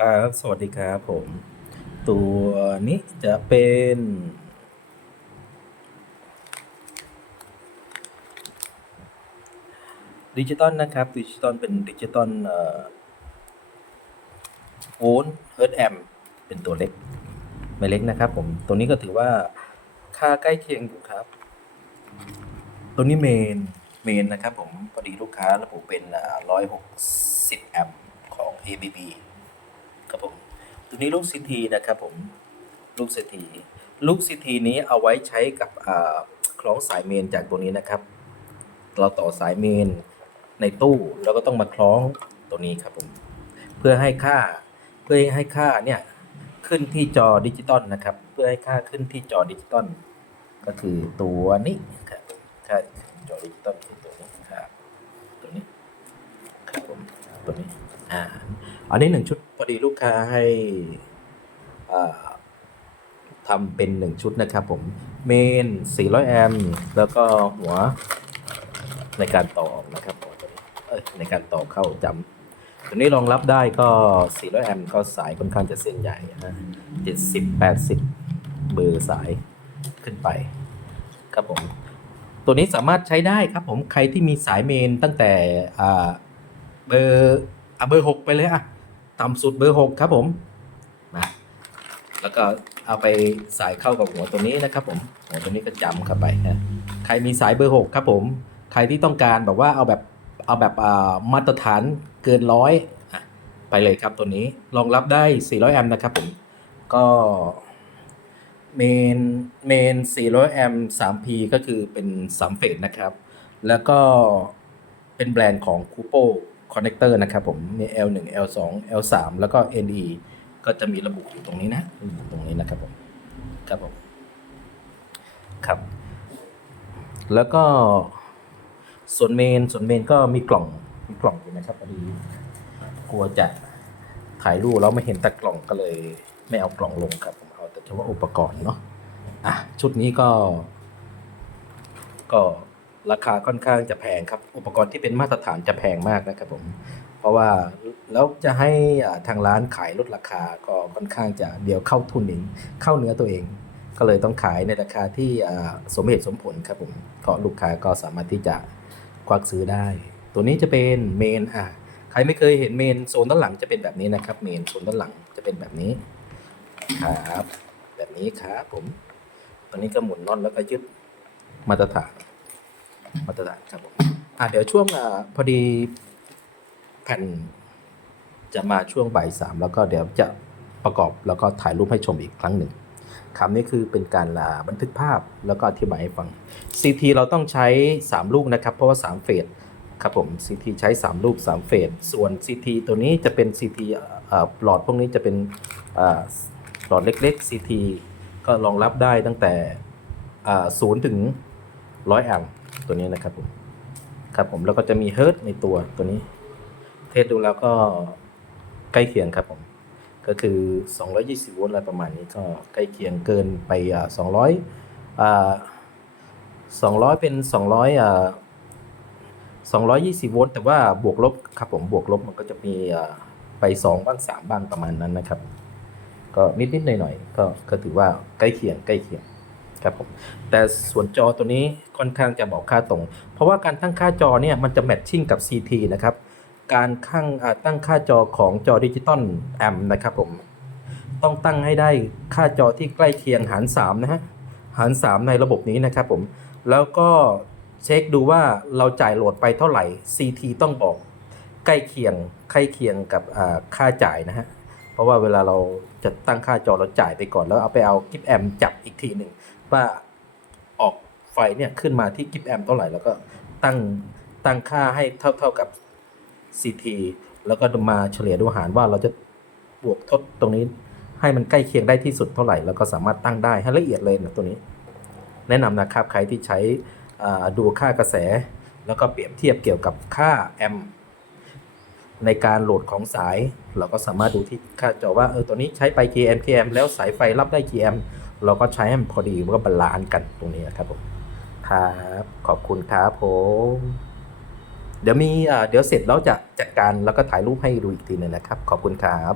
ครับ สวัสดีครับผม ตัวนี้จะเป็น ดิจิตอลนะครับ ดิจิตอลเป็นดิจิตอลโวลต์เฮิร์ตแอมเป็นตัวเล็ก ไม่เล็กนะครับผม ตัวนี้ก็ถือว่าค่าใกล้เคียงอยู่ครับ ตัวนี้เมน เมนนะครับผมพอดีลูกค้าระบุเป็นร้อยหกสิบแอมป์ของ ABB ครับผมตัวนี้ลูก CT นะครับผมลูก CT ลูก CT นี้เอาไว้ใช้กับคล้องสายเมนจากตัวนี้นะครับ เราต่อสายเมนในตู้แล้วก็ต้องมาคล้องตัวนี้ครับผมเพื่อให้ค่าเพื่อให้ค่าเนี่ยขึ้นที่จอดิจิตอลนะครับ เพื่อให้ค่าขึ้นที่จอดิจิตอลก็คือตัวนี้ครับค่าจอดิจิตอลคือตัวนี้ครับตัวนี้ครับผมตัวนี้อ่า อันนี้หนึ่งชุดพอดีลูกค้าให้ทำเป็นหนึ่งชุดนะครับผมเมน 400 แอมป์แล้วก็หัวในการต่อออกนะครับในการต่อเข้าจำตัวนี้รองรับได้ก็ 400 แอมป์ก็สายค่อนข้างจะเส้นใหญ่นะ70 80 เบอร์สายขึ้นไปครับผมตัวนี้สามารถใช้ได้ครับผมใครที่มีสายเมนตั้งแต่เบอร์เบอร์ 6 ไปเลยอะ ต่ำสุดเบอร์ 6 ครับผมนะแล้วก็เอาไปสายเข้ากับหัวตัวนี้นะครับผมหัวตัวนี้ก็จำเข้าไปนะใครมีสายเบอร์ 6 ครับผม ใครที่ต้องการแบบว่าเอาแบบเอาแบบามาตรฐานเกินร้อยไปเลยครับตัวนี้รองรับได้ 400 แอมป์นะครับผม ก็เมนเมน 400 แอมป์ 3P ก็คือเป็น3เฟสนะครับ แล้วก็เป็นแบรนด์ของคูโป Cupo Connector นะครับผมมี L1 L2 L3 แล้วก็ NE ก็จะมีระบุอยู่ตรงนี้นะระบุตรงนี้นะครับผมครับผมครับ แล้วก็ส่วนเมนส่วนเมนก็มีกล่องมีกล่องอยู่นะครับพอดีกลัวจะถ่ายรูปแล้วไม่เห็นแต่กล่องก็เลย ไม่เอากล่องลงครับผมเอาแต่เฉพาะอุปกรณ์เนาะอะชุดนี้ก็ก็ ราคาค่อนข้างจะแพงครับ อุปกรณ์ที่เป็นมาตรฐานจะแพงมากนะครับผม เพราะว่าแล้วจะให้ทางร้านขายลดราคาก็ค่อนข้างจะเดียวเข้าทุนเองเข้าเนื้อตัวเอง ก็เลยต้องขายในราคาที่สมเหตุสมผลครับผมเพราะลูกค้าก็สามารถที่จะควักซื้อได้ ตัวนี้จะเป็นเมนอะใครไม่เคยเห็นเมนโซนด้านหลังจะเป็นแบบนี้นะครับ เมนโซนด้านหลังจะเป็นแบบนี้ครับ แบบนี้ครับผมตัวนี้ก็หมุนน็อตแล้วก็ยึดมาตรฐาน มาตรฐานครับผมอะเดี๋ยวช่วงอพอดีแผ่นจะมาช่วงบ่ายสามแล้วก็เดี๋ยวจะประกอบแล้วก็ถ่ายรูปให้ชมอีกครั้งหนึ่งคำนี้คือเป็นการลาบันทึกภาพแล้วก็อธิบายให้ฟัง CT เราต้องใช้ 3 ลูกนะครับ เพราะว่า 3 เฟสครับผม CT ใช้ 3 ลูก 3 เฟสส่วน CT ตัวนี้จะเป็น CT หลอดพวกนี้จะเป็นหลอดเล็ก ๆ CT ก็รองรับได้ตั้งแต่ศูนย์ถึงร้อยแอมป์ ตัวนี้นะครับผมครับผมแล้วก็จะมีเฮิร์ตในตัวตัวนี้ เทสดูแล้วก็ใกล้เคียงครับผม ก็คือ 220โวลต์อะไรประมาณนี้ก็ใกล้เคียงเกินไปอ่า200อ่า200 เป็น 200อ่า220โวลต์แต่ว่าบวกลบครับผมบวกลบมันก็จะมีไป 2 บ้าง 3 บ้างประมาณนั้นนะครับ ก็นิดๆหน่อยๆก็ก็ถือว่าใกล้เคียงใกล้เคียง ครับผมแต่ส่วนจอตัวนี้ค่อนข้างจะบอกค่าตรง เพราะว่าการตั้งค่าจอเนี่ยมันจะแมทชิ่งกับ CT นะครับการข้างตั้งค่าจอของจอดิจิตอลแอมนะครับผมต้องตั้งให้ได้ค่าจอที่ใกล้เคียงหาร3นะฮะหาร 3 ในระบบนี้นะครับผมแล้วก็เช็คดูว่าเราจ่ายโหลดไปเท่าไหร่ CT ต้องบอกใกล้เคียงใกล้เคียงกับค่าจ่ายนะฮะเพราะว่าเวลาเราจะตั้งค่าจอเราจ่ายไปก่อนแล้วเอาไปเอากิฟแอมจับอีกทีหนึ่ง ว่าออกไฟเนี่ยขึ้นมาที่กิฟแอมเท่าไหร่ แล้วก็ตั้งตั้งค่าให้เท่าเท่ากับ CT แล้วก็มาเฉลี่ยดูหารว่าเราจะบวกทดตรงนี้ให้มันใกล้เคียงได้ที่สุดเท่าไหร่ แล้วก็สามารถตั้งได้ให้ละเอียดเลยนะตัวนี้ แนะนำนะครับใครที่ใช้อ่าดูค่ากระแส แล้วก็เปรียบเทียบเกี่ยวกับค่าแอมในการโหลดของสาย เราก็สามารถดูที่ค่าจอว่าเออตัวนี้ใช้ไปกี่แอมป์กี่แอมแล้วสายไฟรับได้กี่แอม เราก็ใช้ให้มันพอดีมันก็บาลานซ์กันตรงนี้ครับผมครับขอบคุณครับผมเดี๋ยวมีเดี๋ยวเสร็จแล้วจะจัดการแล้วก็ถ่ายรูปให้ดูอีกทีหนึงนะครับ ขอบคุณครับ